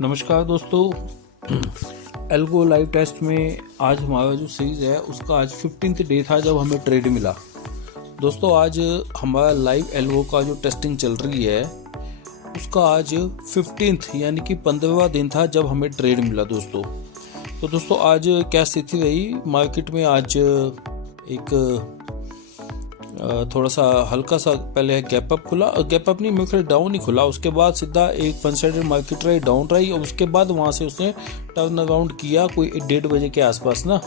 नमस्कार दोस्तों। Algo live test में आज हमारा जो सीरीज है उसका आज 15th डे था जब हमें ट्रेड मिला। दोस्तों आज हमारा लाइव एल्गो का जो टेस्टिंग चल रही है उसका आज 15th यानी कि 15वां दिन था जब हमें ट्रेड मिला दोस्तों। तो दोस्तों आज क्या स्थिति रही मार्केट में। आज एक थोड़ा सा हल्का सा पहले गैप अप खुला, गैप अप नहीं मेरे ख्याल डाउन ही खुला, उसके बाद सीधा एक वन साइडेड मार्केट रही, डाउन रही और उसके बाद वहाँ से उसने टर्न अराउंड किया कोई 1:30 बजे के आसपास ना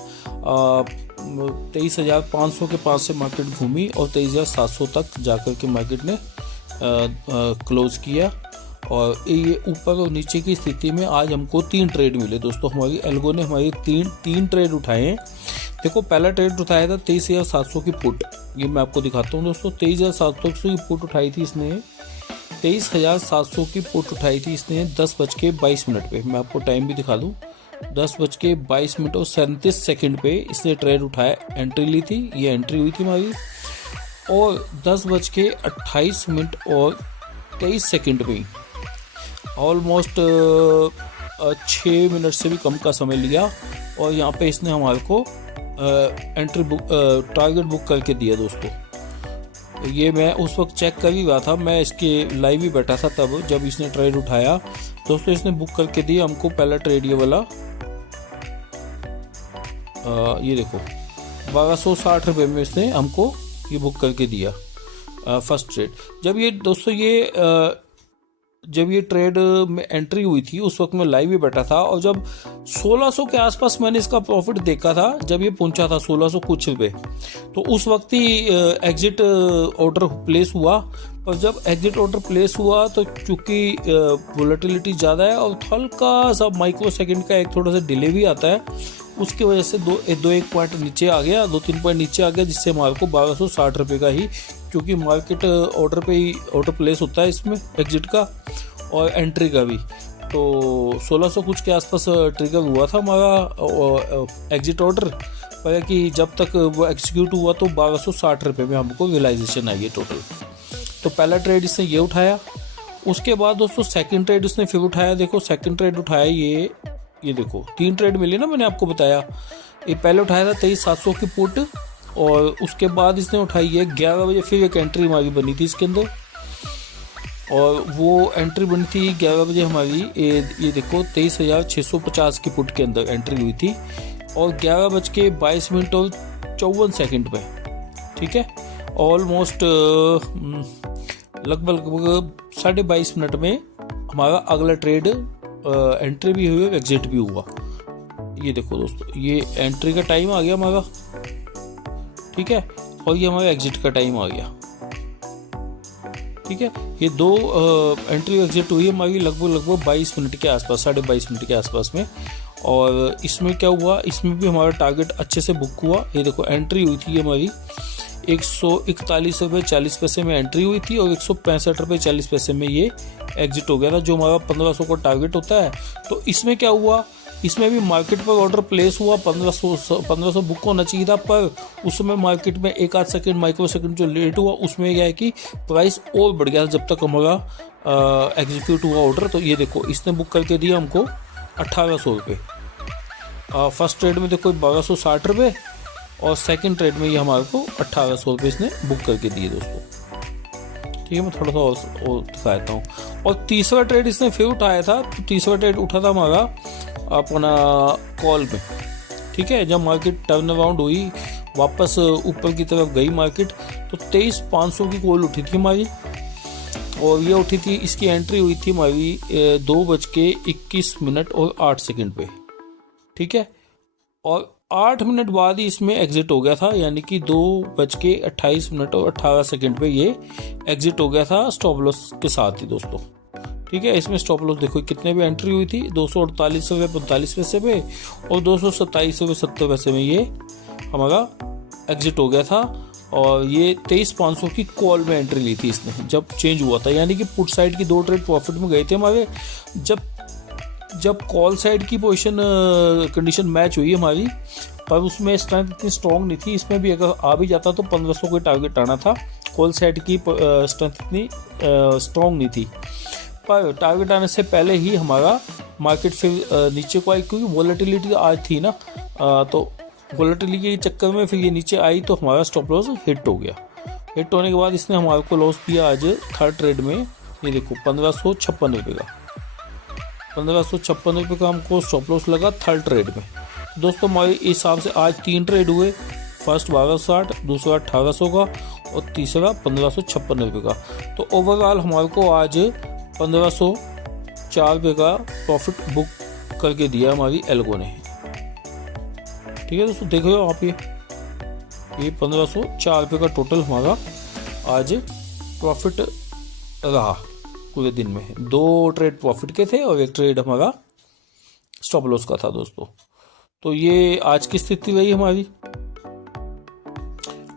23,500 के पास से मार्केट घूमी और 23,700 तक जाकर के मार्केट ने क्लोज किया। और ये ऊपर और नीचे की स्थिति में आज हमको 3 ट्रेड मिले दोस्तों। हमारी एल्गो ने हमारी तीन ट्रेड उठाए हैं। देखो पहला ट्रेड उठाया था 23,700 की पुट, ये मैं आपको दिखाता हूँ दोस्तों। 23,700 की पुट उठाई थी इसने, 23,700 की पुट उठाई थी इसने 10:22 पे। मैं आपको टाइम भी दिखा दूँ, 10:22 और 37 सेकंड पे इसने ट्रेड उठाया, एंट्री ली थी, ये एंट्री हुई थी हमारी। और 10:28 और 23 सेकंड पे ऑलमोस्ट 6 मिनट से भी कम का समय लिया और यहाँ पे इसने हमारे को एंट्री बुक टारगेट बुक करके दिया दोस्तों। ये मैं उस वक्त चेक कर ही रहा था, मैं इसके लाइव ही बैठा था तब जब इसने ट्रेड उठाया दोस्तों। इसने बुक करके दिया हमको पहला ट्रेड ये वाला, ये देखो 1260 रुपये में इसने हमको ये बुक करके दिया फर्स्ट ट्रेड। जब ये ट्रेड में एंट्री हुई थी उस वक्त मैं लाइव ही बैठा था और जब 1600 के आसपास मैंने इसका प्रॉफिट देखा था, जब ये पहुंचा था 1600 कुछ रुपए, तो उस वक्त ही एग्जिट ऑर्डर प्लेस हुआ। और जब एग्जिट ऑर्डर प्लेस हुआ तो चूंकि वोलेटिलिटी ज़्यादा है और हल्का सा माइक्रो सेकंड का एक थोड़ा सा डिले भी आता है, उसकी वजह से दो एक पॉइंट नीचे आ गया, 2-3 पॉइंट नीचे आ गया, जिससे हमारे को 1260 रुपये का ही, क्योंकि मार्केट ऑर्डर पे ही ऑर्डर प्लेस होता है इसमें एग्जिट का और एंट्री का भी। तो 1600 कुछ के आसपास ट्रिगर हुआ था हमारा एग्जिट ऑर्डर, पर कि जब तक वो एग्जीक्यूट हुआ तो 1260 रुपये में हमको रियलाइजेशन आई है टोटल। तो पहला ट्रेड इसने ये उठाया। उसके बाद दोस्तों सेकंड ट्रेड इसने फिर उठाया। देखो सेकंड ट्रेड उठाया ये देखो 3 ट्रेड मिले ना, मैंने आपको बताया। ये पहले उठाया था 23,700 की पुट और उसके बाद इसने उठाई है 11 बजे, फिर एक एंट्री हमारी बनी थी इसके अंदर और वो एंट्री बनी थी 11 बजे हमारी। ये देखो 23,650 की पुट के अंदर एंट्री हुई थी और 11:22 और 54 सेकंड पे, ठीक है। ऑलमोस्ट लगभग 22.5 मिनट में हमारा अगला ट्रेड एंट्री भी हुई और एग्जिट भी हुआ। ये देखो दोस्तों ये एंट्री का टाइम आ गया हमारा, ठीक है, और ये हमारा एग्जिट का टाइम आ गया, ठीक है। ये 2 एंट्री एग्जिट हुई हमारी लगभग 22 मिनट के आसपास, 22.5 मिनट के आसपास में। और इसमें क्या हुआ, इसमें भी हमारा टारगेट अच्छे से बुक हुआ। ये देखो एंट्री हुई थी हमारी 141 रुपये 40 पैसे में एंट्री हुई थी और 165 रुपये 40 पैसे में ये एग्जिट हो गया था, जो हमारा 1500 का टारगेट होता है। तो इसमें क्या हुआ, इसमें भी मार्केट पर ऑर्डर प्लेस हुआ, 1500 बुक होना चाहिए था, पर उस समय मार्केट में एक आध सेकंड माइक्रो सेकंड जो लेट हुआ उसमें क्या है कि प्राइस और बढ़ गया जब तक हमारा एग्जीक्यूट हुआ ऑर्डर। तो ये देखो इसने बुक करके दिया हमको 1800 रुपये। फर्स्ट ट्रेड में देखो 1260 रुपये और सेकंड ट्रेड में ये हमारे को 1800 रुपये इसने बुक करके दिए दोस्तों, ठीक है। मैं थोड़ा सा और दिखा देता हूँ। और तीसरा ट्रेड इसने फिर उठाया था, तो तीसरा ट्रेड उठा था हमारा अपना कॉल में, ठीक है। जब मार्केट टर्न अराउंड हुई वापस ऊपर की तरफ गई मार्केट, तो 23,500 की कॉल उठी थी हमारी और ये उठी थी, इसकी एंट्री हुई थी हमारी 2:21 और 8 सेकंड पे, ठीक है। और 8 मिनट बाद ही इसमें एग्जिट हो गया था, यानी कि 2:28 और 18 सेकंड पे ये एग्जिट हो गया था स्टॉप लॉस के साथ ही दोस्तों, ठीक है। इसमें स्टॉप लॉस देखो कितने भी एंट्री हुई थी, 248 रुपये 45 पैसे पे और 227 रुपये 70 पैसे में ये हमारा एग्जिट हो गया था। और ये 23,500 की कॉल में एंट्री ली थी इसने जब चेंज हुआ था, यानी कि पुट साइड की 2 ट्रेड प्रॉफिट में गए थे हमारे। जब कॉल साइड की पोजीशन कंडीशन मैच हुई हमारी, पर उसमें स्ट्रेंथ इतनी स्ट्रॉन्ग नहीं थी, इसमें भी अगर आ भी जाता तो 1500 के टारगेट आना था। कॉल साइड की स्ट्रेंथ इतनी स्ट्रॉन्ग नहीं थी, पर टारगेट आने से पहले ही हमारा मार्केट फिर नीचे को आई, क्योंकि वॉलेटिलिटी आज थी ना, तो वॉलेटिलिटी के चक्कर में फिर ये नीचे आई तो हमारा स्टॉप लॉस हिट हो गया। हिट होने के बाद इसने हमारे को लॉस दिया आज थर्ड ट्रेड में, ये देखो 1556 रुपये का, 1556 रुपये का हमको स्टॉप लॉस लगा थर्ड ट्रेड में। दोस्तों हमारे हिसाब से आज 3 ट्रेड हुए, फर्स्ट 1260, दूसरा 1800 का और तीसरा 1556 रुपये का। तो ओवरऑल हमारे को आज 1504 रुपये का प्रॉफिट बुक करके दिया हमारी एल्गो ने। ठीक है दोस्तों, देख रहे हो आप ये 1504 रुपये का टोटल हमारा आज प्रॉफिट रहा पूरे दिन में। 2 ट्रेड प्रॉफिट के थे और 1 ट्रेड हमारा स्टॉप लॉस का था दोस्तों। तो ये आज की स्थिति रही हमारी।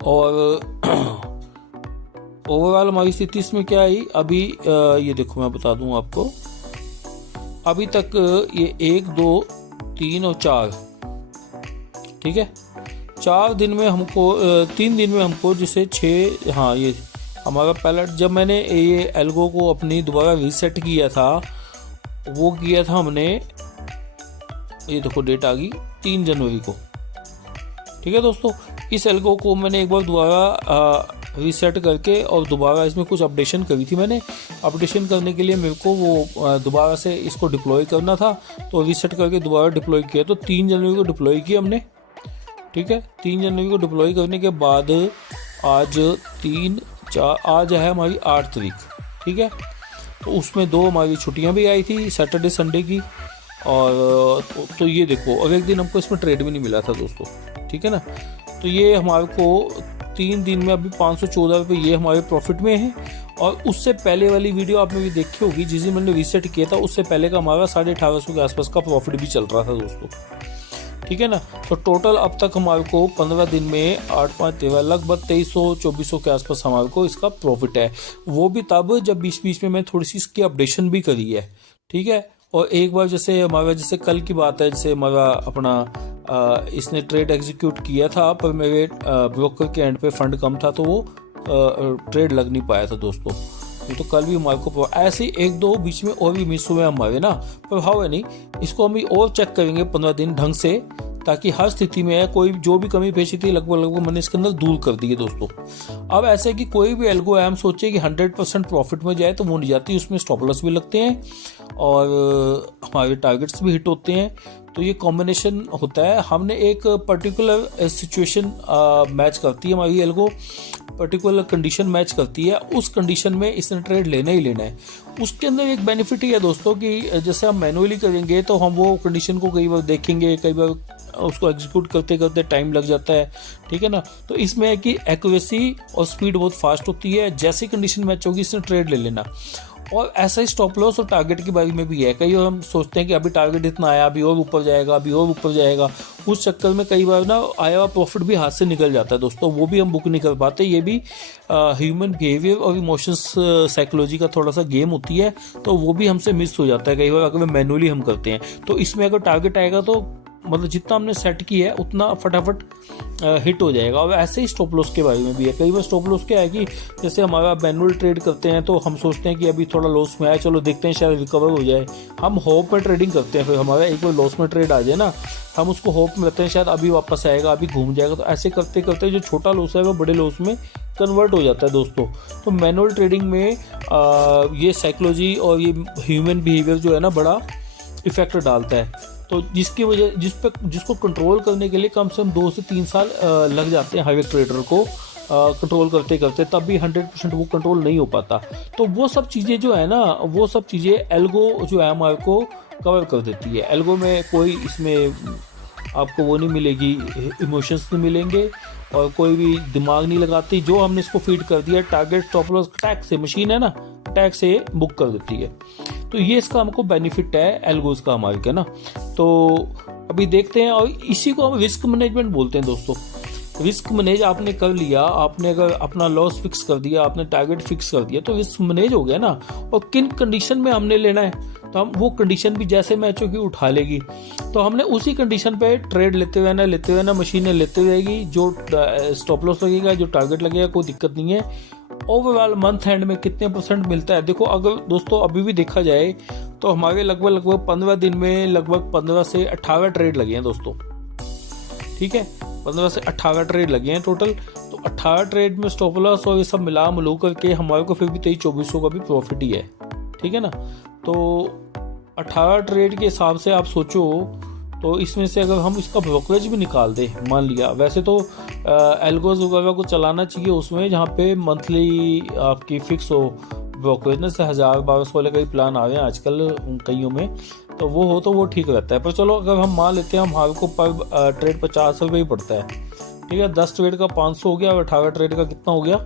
और ओवरऑल हमारी स्थिति इसमें क्या आई अभी, ये देखो मैं बता दूं आपको, अभी तक ये 1 2 3 और 4, ठीक है, 4 दिन में हमको 3 दिन में हमको जैसे 6, हाँ ये हमारा पहला जब मैंने ये एल्गो को अपनी दोबारा रीसेट किया था, वो किया था हमने, ये देखो डेट आ गई 3 जनवरी को। ठीक है दोस्तों, इस एल्गो को मैंने एक बार दोबारा रीसेट करके और दोबारा इसमें कुछ अपडेशन करी थी मैंने। अपडेशन करने के लिए मेरे को वो दोबारा से इसको डिप्लॉय करना था, तो रीसेट करके दोबारा डिप्लॉय किया। तो 3 जनवरी को डिप्लॉय किया हमने। ठीक है, 3 जनवरी को डिप्लॉय करने के बाद आज 3 4 आज है हमारी 8 तारीख। ठीक है, तो उसमें 2 हमारी छुट्टियां भी आई थी, सैटरडे संडे की। और तो ये देखो, और एक दिन हमको इसमें ट्रेड भी नहीं मिला था दोस्तों। ठीक है ना, तो ये हमारे को 3 दिन में अभी 514 रुपये ये हमारे प्रॉफिट में है। और उससे पहले वाली वीडियो आपने भी देखी होगी, जिस दिन मैंने रीसेट किया था उससे पहले का हमारा 1850 के आसपास का प्रॉफिट भी चल रहा था दोस्तों। ठीक है ना, तो टोटल अब तक हमारे को 15 दिन में 8 5 13 लगभग 2300-2400 के आसपास हमारे को इसका प्रॉफिट है। वो भी तब जब बीच बीच में मैं थोड़ी सी इसकी अपडेशन भी करी है। ठीक है, और एक बार जैसे हमारा, जैसे कल की बात है, जैसे हमारा अपना इसने ट्रेड एग्जीक्यूट किया था, पर मेरे ब्रोकर के एंड पे फंड कम था, तो वो ट्रेड लग नहीं पाया था दोस्तों। तो कल भी हमारे को ऐसे 1-2 बीच में और भी मिस हुए हमारे ना, प्रभाव है नहीं, इसको हम और चेक करेंगे 15 दिन ढंग से, ताकि हर स्थिति में कोई जो भी कमी पेशी थी लगभग मैंने इसके अंदर दूर कर दी है दोस्तों। अब ऐसे कि कोई भी एल्गो है, हम सोचे कि 100% प्रॉफिट में जाए तो वो नहीं जाती, उसमें स्टॉप लॉस भी लगते हैं और हमारे टारगेट्स भी हिट होते हैं। तो ये कॉम्बिनेशन होता है। हमने एक पर्टिकुलर सिचुएशन मैच करती है हमारी एल्गो, पर्टिकुलर कंडीशन मैच करती है, उस कंडीशन में इसने ट्रेड लेना ही लेना है। उसके अंदर एक बेनिफिट ही है दोस्तों कि जैसे हम मैनुअली करेंगे तो हम वो कंडीशन को कई बार देखेंगे, कई बार उसको एग्जीक्यूट करते करते टाइम लग जाता है। ठीक है ना, तो इसमें है कि एक्यूरेसी और स्पीड बहुत फास्ट होती है। जैसी कंडीशन मैच होगी इसने ट्रेड ले लेना। और ऐसा ही स्टॉप लॉस और टारगेट के बारे में भी है। कई बार हम सोचते हैं कि अभी टारगेट इतना आया, अभी और ऊपर जाएगा, अभी और ऊपर जाएगा, उस चक्कर में कई बार ना आया हुआ प्रॉफिट भी हाथ से निकल जाता है दोस्तों, वो भी हम बुक नहीं कर पाते। ये भी ह्यूमन बिहेवियर और इमोशंस साइकोलॉजी का थोड़ा सा गेम होती है, तो वो भी हमसे मिस हो जाता है कई बार अगर मैनुअली हम करते हैं। तो इसमें अगर टारगेट आएगा तो मतलब जितना हमने सेट किया है उतना फटाफट हिट हो जाएगा। और ऐसे ही स्टॉप लॉस के बारे में भी है। कई बार स्टॉप लॉस क्या है कि जैसे हमारा मैनुअल ट्रेड करते हैं तो हम सोचते हैं कि अभी थोड़ा लॉस में आया, चलो देखते हैं शायद रिकवर हो जाए, हम होप में ट्रेडिंग करते हैं। फिर हमारा एक बार लॉस में ट्रेड आ जाए ना, हम उसको होप में रखते हैं शायद अभी वापस आएगा, अभी घूम जाएगा। तो ऐसे करते करते जो छोटा लॉस है वो बड़े लॉस में कन्वर्ट हो जाता है दोस्तों। तो मैनुअल ट्रेडिंग में ये साइकोलॉजी और ये ह्यूमन बिहेवियर जो है ना बड़ा इफेक्ट डालता है। तो जिसकी वजह जिसको कंट्रोल करने के लिए कम से कम 2 से 3 साल लग जाते हैं हर एक ट्रेडर को कंट्रोल करते करते, तब भी 100% वो कंट्रोल नहीं हो पाता। तो वो सब चीज़ें जो है ना, वो सब चीज़ें एल्गो जो है हमारे को कवर कर देती है। एल्गो में कोई इसमें आपको वो नहीं मिलेगी, इमोशंस नहीं मिलेंगे और कोई भी दिमाग नहीं लगाती। जो हमने इसको फीड कर दिया टारगेट स्टॉप लॉस टैग से, मशीन है ना, टैग से बुक कर देती है। तो ये इसका हमको बेनिफिट है एल्गोज का हमारे का ना। तो अभी देखते हैं, और इसी को हम रिस्क मैनेजमेंट बोलते हैं दोस्तों। रिस्क मैनेज आपने कर लिया, आपने अगर अपना लॉस फिक्स कर दिया, आपने टारगेट फिक्स कर दिया, तो रिस्क मैनेज हो गया ना। और किन कंडीशन में हमने लेना है, तो हम वो कंडीशन भी जैसे मैच होगी उठा लेगी, तो हमने उसी कंडीशन पे ट्रेड लेते हुए ना मशीनें लेते रहेगी। जो स्टॉप लॉस लगेगा, जो टारगेट लगेगा, कोई दिक्कत नहीं है। ओवरऑल मंथ एंड में कितने परसेंट मिलता है। देखो अगर दोस्तों अभी भी देखा जाए तो हमारे लगभग 15 दिन में लगभग 15 से 18 ट्रेड लगे हैं दोस्तों, ठीक है, 15 से 18 ट्रेड लगे हैं टोटल। तो 18 ट्रेड में स्टॉप लॉस और ये सब मिला मिलू करके हमारे को फिर भी 2300-2400 का भी प्रॉफिट ही है, ठीक है ना। तो 18 ट्रेड के हिसाब से आप सोचो, तो इसमें से अगर हम इसका ब्रोकरेज भी निकाल दें, मान लिया, वैसे तो एल्गोज वगैरह को चलाना चाहिए उसमें जहाँ पे मंथली आपकी फिक्स हो ब्रोकरेज ना, से 1000-1200 वाले कई प्लान आ रहे हैं आजकल कईयों में, तो वो हो तो वो ठीक रहता है। पर चलो अगर हम मान लेते हैं हमारे को पर ट्रेड 50 रुपये ही पड़ता है, ठीक है, 10 ट्रेड का 500 हो गया और 18 ट्रेड का कितना हो गया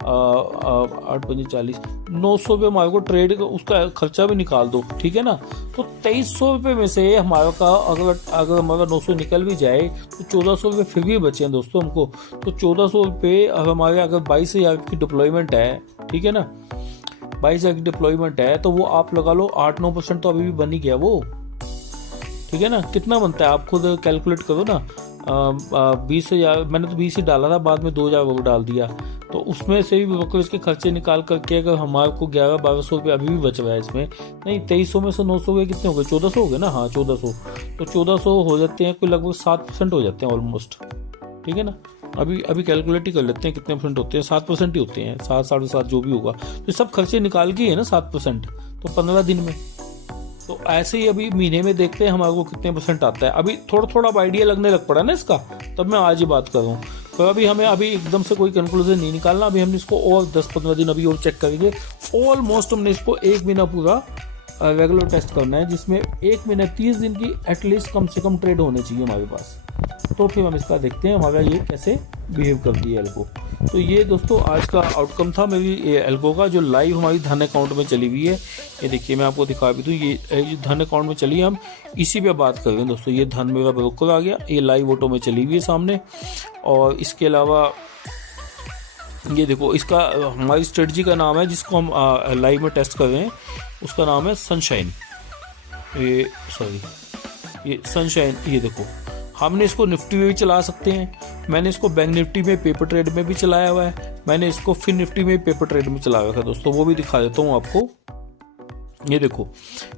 8×5=40, 900 रुपये हमारे को ट्रेड का उसका खर्चा भी निकाल दो, ठीक है ना। तो 2300 रुपये में से हमारे का अगर हमारा 900 निकल भी जाए तो 1400 रुपये फिर भी बचे हैं दोस्तों हमको। तो 1400 रुपये हमारे अगर 22,000 की डिप्लॉयमेंट है, ठीक है ना, 22,000 की डिप्लॉयमेंट है, तो वो आप लगा लो 8-9% तो अभी भी बन ही गया वो, ठीक है ना। कितना बनता है आप खुद कैलकुलेट करो ना। 20,000 मैंने तो 20 ही डाला था, बाद में 2,000 वो डाल दिया, तो उसमें से भी ब्रोकरेज के खर्चे निकाल करके अगर हमारे को 1100-1200 रुपये अभी भी बच रहा है इसमें, नहीं 2300 में से 900 हुए कितने हो गए, 1400 हो गए ना, हाँ 1400, तो 1400 हो जाते हैं, कोई लगभग 7% हो जाते हैं ऑलमोस्ट, ठीक है ना। अभी कैलकुलेट ही कर लेते हैं कितने परसेंट होते हैं, 7% ही होते हैं, 7-7.5 जो भी होगा, तो सब खर्चे निकाल के है ना 7%, तो 15 दिन में। तो ऐसे ही अभी महीने में देखते हैं हमारे को कितने परसेंट आता है। अभी थोड़ा थोड़ा आइडिया लगने लग पड़ा ना इसका, तब मैं आज ही बात कर रहा हूँ। तो अभी हमें अभी एकदम से कोई कंक्लूजन नहीं निकालना, अभी हम इसको और 10-15 दिन अभी और चेक करेंगे। ऑलमोस्ट हमने इसको 1 महीना पूरा रेगुलर टेस्ट करना है, जिसमें 1 महीना 30 दिन की एटलीस्ट कम से कम ट्रेड होने चाहिए हमारे पास। तो फिर हम इसका देखते हैं हमारा ये कैसे बिहेव करती है एल्गो। तो ये दोस्तों आज का आउटकम था मेरी एल्गो का, जो लाइव हमारी धन अकाउंट में चली हुई है। ये देखिए मैं आपको दिखा भी दूँ, ये धन अकाउंट में चली, हम इसी पे बात कर रहे हैं दोस्तों। ये धन मेरा ब्रोकर आ गया, ये लाइव ऑटो में चली हुई है सामने। और इसके अलावा ये देखो, इसका हमारी स्ट्रेटजी का नाम है जिसको हम लाइव में टेस्ट कर रहे हैं, उसका नाम है सनशाइन। ये सनशाइन, ये देखो हमने इसको निफ्टी में भी चला सकते हैं, मैंने इसको बैंक निफ्टी में पेपर ट्रेड में भी चलाया हुआ है, मैंने इसको फिन निफ्टी में पेपर ट्रेड में चलाया हुआ था दोस्तों, वो भी दिखा देता हूँ आपको। ये देखो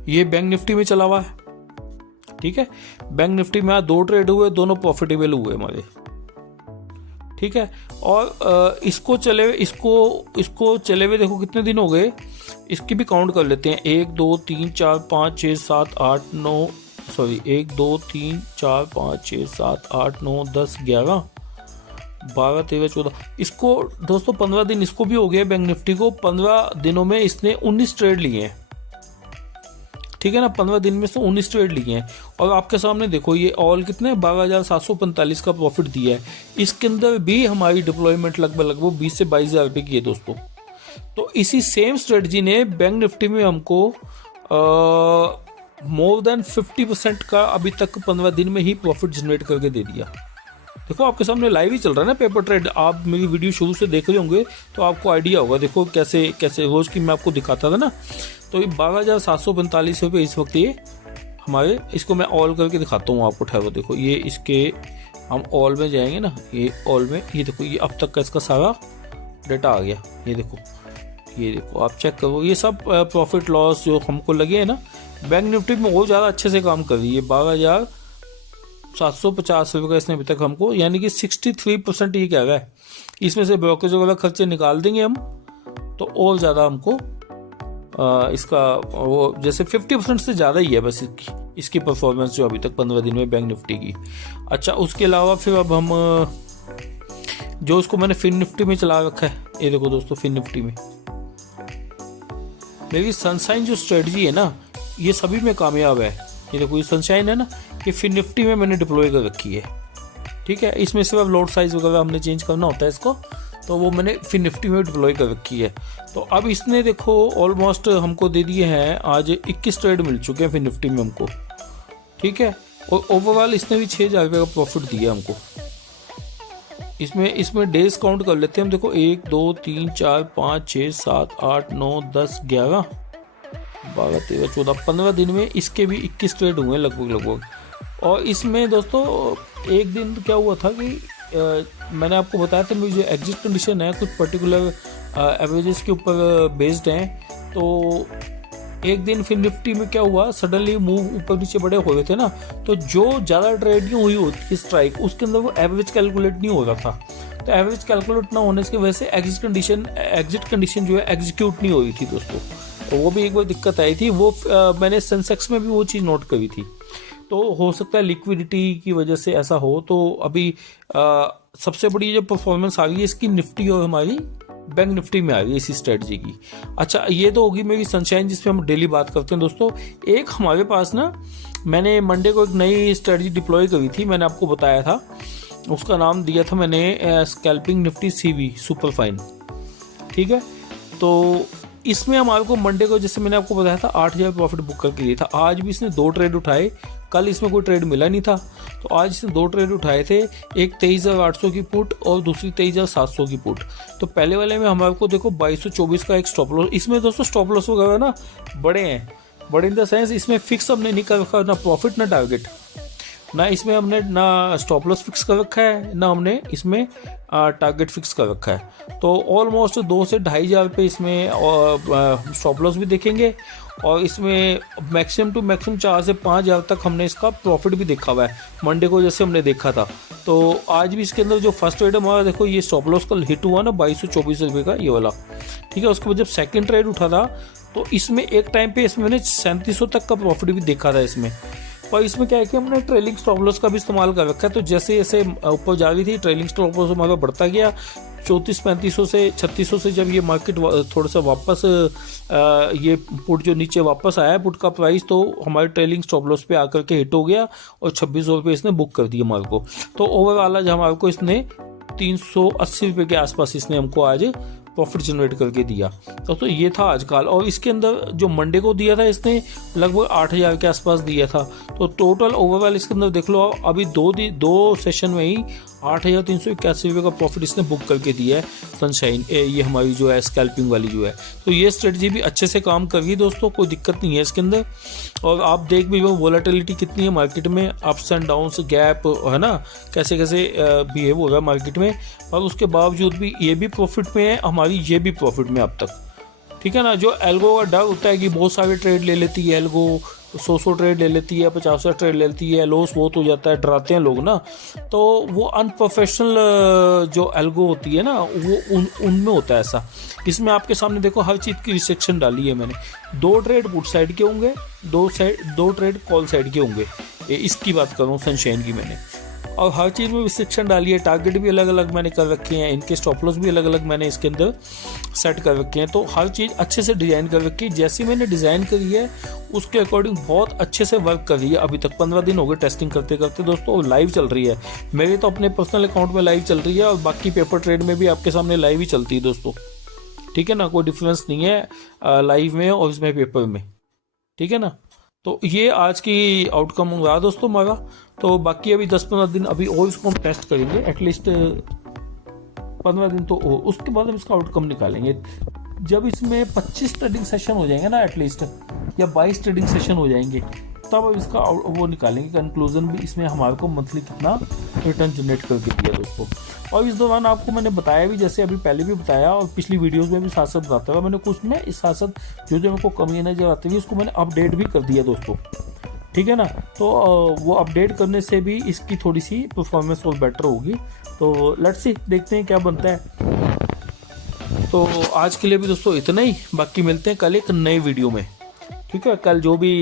ये बैंक निफ्टी में चला हुआ है, ठीक है, बैंक निफ्टी में 2 ट्रेड हुए, दोनों प्रॉफिटेबल हुए हमारे, ठीक है। और इसको चले हुए देखो कितने दिन हो गए, इसकी भी काउंट कर लेते हैं। 1 2 3 4 5 6 7 8 9 1 2 3 4 5 6 7 8 9 10 11 12 13 14, इसको दोस्तों 15 दिन इसको भी हो गए। बैंक निफ्टी को 15 दिनों में इसने 19 ट्रेड लिए हैं, ठीक है ना, 15 दिन में से 19 ट्रेड लिए हैं। और आपके सामने देखो ये ऑल कितने 12,745 का प्रॉफिट दिया है। इसके अंदर भी हमारी डिप्लॉयमेंट लगभग 20 से 22,000 रुपये की है दोस्तों। तो इसी सेम स्ट्रेटजी ने बैंक निफ्टी में हमको मोर देन 50% का अभी तक 15 दिन में ही प्रॉफिट जनरेट करके दे दिया। देखो आपके सामने लाइव ही चल रहा है ना पेपर ट्रेड, आप मेरी वीडियो शुरू से देख रहे होंगे तो आपको आइडिया होगा। देखो कैसे कैसे रोज की मैं आपको दिखाता था ना, तो ये 12,745 रुपये इस वक्त ये हमारे, इसको मैं ऑल करके दिखाता हूँ आपको, ठहरो देखो ये इसके हम ऑल में जाएंगे ना, ये ऑल में ये देखो ये अब तक का इसका सारा डाटा आ गया। ये देखो आप चेक करो, ये सब प्रॉफिट लॉस जो हमको लगे हैं ना, बैंक निफ्टी में बहुत ज़्यादा अच्छे से काम कर रही है। 12,750 रुपये का इसने अभी तक हमको, यानी कि 63% ये क्या है, इसमें से ब्रोकरेज वगैरह खर्चे निकाल देंगे हम तो और ज़्यादा हमको इसका वो जैसे 50% से ज़्यादा ही है बस इसकी परफॉर्मेंस जो अभी तक 15 दिन में बैंक निफ्टी की। अच्छा उसके अलावा फिर अब हम जो उसको मैंने फिन निफ्टी में चला रखा है, ये देखो दोस्तों फिन निफ्टी में मेरी सनशाइन जो स्ट्रेटजी है ना, ये सभी में कामयाब है। ये देखो ये सनशाइन है ना, ये फिन निफ्टी में मैंने डिप्लॉय कर रखी है, ठीक है। इसमें सिर्फ लॉट साइज वगैरह हमने चेंज करना होता है इसको, तो वो मैंने फिन निफ्टी में डिप्लॉय कर रखी है। तो अब इसने देखो ऑलमोस्ट हमको दे दिए हैं, आज 21 ट्रेड मिल चुके हैं फिन निफ्टी में हमको, ठीक है। और ओवरऑल इसने भी 6,000 रुपये का प्रॉफिट दिया हमको। इसमें डेज काउंट कर लेते हैं हम, देखो 1 2 3 4 5 6 7 8 9 10 11 12 13 14 15 दिन में इसके भी 21 ट्रेड हुए लगभग। और इसमें दोस्तों एक दिन क्या हुआ था कि मैंने आपको बताया था मेरी जो एग्जिट कंडीशन है कुछ पर्टिकुलर एवरेजेस के ऊपर बेस्ड हैं। तो एक दिन फिर निफ्टी में क्या हुआ, सडनली मूव ऊपर नीचे बड़े हो रहे थे ना, तो जो ज़्यादा ट्रेड हुई होती स्ट्राइक उसके अंदर वो एवरेज कैलकुलेट नहीं हो रहा था। तो एवरेज कैलकुलेट ना होने की वजह से एग्जिट कंडीशन जो है एग्जीक्यूट नहीं हो रही थी दोस्तों। तो वो भी एक बार दिक्कत आई थी, वो मैंने सेंसेक्स में भी वो चीज़ नोट करी थी। तो हो सकता है लिक्विडिटी की वजह से ऐसा हो। तो अभी सबसे बड़ी जो परफॉर्मेंस आ गई है इसकी निफ्टी और हमारी बैंक निफ्टी में आ रही है इसी स्ट्रेटजी की। अच्छा, ये तो होगी मेरी सनशाइन जिसपे हम डेली बात करते हैं दोस्तों। एक हमारे पास ना, मैंने मंडे को एक नई स्ट्रेटजी डिप्लॉय करी थी, मैंने आपको बताया था, उसका नाम दिया था मैंने scalping Nifty CV super fine. ठीक है, तो इसमें हमारे को मंडे को जैसे मैंने आपको बताया था 8,000 प्रॉफिट बुक करके दिया था। आज भी इसने 2 ट्रेड उठाए, कल इसमें कोई ट्रेड मिला नहीं था, तो आज इसने 2 ट्रेड उठाए थे, एक 23,800 की पुट और दूसरी 23,700 की पुट। तो पहले वाले में हमारे को देखो 2224 का एक स्टॉप लॉस, इसमें दोस्तों स्टॉप लॉस वगैरह ना बड़े हैं, बड़े इन द सेंस इसमें फिक्स हमने नहीं कर रखा, ना प्रॉफिट ना टारगेट, ना इसमें हमने ना स्टॉप लॉस फिक्स कर रखा है, ना हमने इसमें टारगेट फिक्स कर रखा है। तो ऑलमोस्ट 2 से 2,500 पे इसमें स्टॉप लॉस भी देखेंगे, और इसमें मैक्सिमम टू मैक्सिमम 4 से 5,000 तक हमने इसका प्रॉफिट भी देखा हुआ है मंडे को जैसे हमने देखा था। तो आज भी इसके अंदर जो फर्स्ट ट्रेड हमारा देखो ये स्टॉप लॉस कल हिट हुआ ना 2224 रुपये का, ये वाला। ठीक है, उसके बाद जब सेकंड ट्रेड उठा था तो इसमें एक टाइम पे इसमें मैंने 3700 तक का प्रॉफिट भी देखा था इसमें। और इसमें क्या है कि हमने ट्रेलिंग स्टॉप लॉस का भी इस्तेमाल कर रखा है। तो जैसे जैसे ऊपर जा रही थी ट्रेलिंग स्टॉप लॉस हमारा बढ़ता गया, 3400-3500 से 3600 से जब ये मार्केट थोड़ा सा वापस ये पुट जो नीचे वापस आया पुट का प्राइस, तो हमारे ट्रेलिंग स्टॉप लॉस पे आकर के हिट हो गया और 2600 रुपये इसने बुक कर दिया हमारे को। तो ओवरऑल आज हमारे को इसने 380 रुपये के आसपास इसने हमको आज प्रॉफिट जनरेट करके दिया। तो ये था आज कल, और इसके अंदर जो मंडे को दिया था इसने लगभग 8,000 के आसपास दिया था। तो टोटल ओवरऑल इसके अंदर देख लो अभी 2 सेशन में ही 8,381 रुपये का प्रॉफिट इसने बुक करके दिया है सनशाइन, ये हमारी जो है स्कैल्पिंग वाली जो है। तो ये स्ट्रेटजी भी अच्छे से काम कर रही है दोस्तों, कोई दिक्कत नहीं है इसके अंदर। और आप देख भी लो वोलेटिलिटी कितनी है मार्केट में, अप्स एंड डाउन्स गैप है ना, कैसे कैसे बिहेव हो रहा है मार्केट में, और उसके बावजूद भी ये भी प्रॉफिट में है हमारी, ये भी प्रॉफिट में अब तक। ठीक है ना, जो एल्गो का डर होता है कि बहुत सारे ट्रेड ले लेती है एल्गो, 100 ट्रेड ले लेती है, 50 ट्रेड ले लेती है, लॉस बहुत हो जाता है, डराते हैं लोग ना, तो वो अनप्रोफेशनल जो एल्गो होती है ना वो उनमें होता है ऐसा। इसमें आपके सामने देखो हर चीज़ की रिस्ट्रिक्शन डाली है मैंने, 2 ट्रेड पुट साइड के होंगे, 2 ट्रेड कॉल साइड के होंगे, इसकी बात कर रहा हूँ सनशाइन की मैंने, और हर चीज़ में रिस्ट्रिक्शन डाली है, टारगेट भी अलग अलग मैंने कर रखे हैं, इनके स्टॉप लॉस भी अलग अलग मैंने इसके अंदर सेट कर रखे हैं। तो हर चीज़ अच्छे से डिज़ाइन कर रखी है, जैसी मैंने डिज़ाइन करी है उसके अकॉर्डिंग बहुत अच्छे से वर्क कर रही है। अभी तक 15 दिन हो गए टेस्टिंग करते करते दोस्तों, लाइव चल रही है मेरे तो अपने पर्सनल अकाउंट में लाइव चल रही है, और बाकी पेपर ट्रेड में भी आपके सामने लाइव ही चलती है दोस्तों। ठीक है ना, कोई डिफरेंस नहीं है लाइव में और इसमें पेपर में। ठीक है ना, तो ये आज की आउटकम रहा दोस्तों हमारा। तो बाकी अभी 10-15 दिन अभी और इसको हम टेस्ट करेंगे, एटलीस्ट 15 दिन तो उसके बाद हम इसका आउटकम निकालेंगे। जब इसमें 25 ट्रेडिंग सेशन हो जाएंगे ना एटलीस्ट, या 22 ट्रेडिंग सेशन हो जाएंगे, तब अब इसका वो निकालेंगे कंक्लूजन भी, इसमें हमारे को मंथली कितना रिटर्न जनरेट करके दिया दोस्तों। और इस दौरान आपको मैंने बताया भी, जैसे अभी पहले भी बताया और पिछली वीडियोस में भी साथ साथ बताता हुआ मैंने कुछ ना इस साथ साथ जो मेरे को कमी नजर आती हुई उसको मैंने अपडेट भी कर दिया दोस्तों। ठीक है ना, तो वो अपडेट करने से भी इसकी थोड़ी सी परफॉर्मेंस और बेटर होगी। तो लेट्स सी, देखते हैं क्या बनता है। तो आज के लिए भी दोस्तों इतना ही, बाकी मिलते हैं कल एक नए वीडियो में। ठीक है, कल जो भी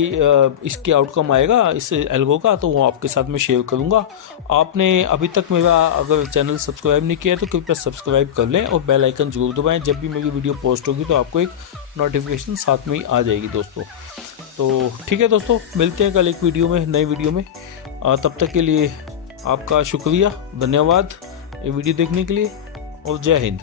इसके आउटकम आएगा इस एल्गो का तो वो आपके साथ में शेयर करूंगा। आपने अभी तक मेरा अगर चैनल सब्सक्राइब नहीं किया है तो कृपया सब्सक्राइब कर लें और बेल आइकन जरूर दबाएं, जब भी मेरी वीडियो पोस्ट होगी तो आपको एक नोटिफिकेशन साथ में ही आ जाएगी दोस्तों। तो ठीक है दोस्तों, मिलते हैं कल एक वीडियो में, नई वीडियो में। तब तक के लिए आपका शुक्रिया, धन्यवाद ये वीडियो देखने के लिए, और जय हिंद।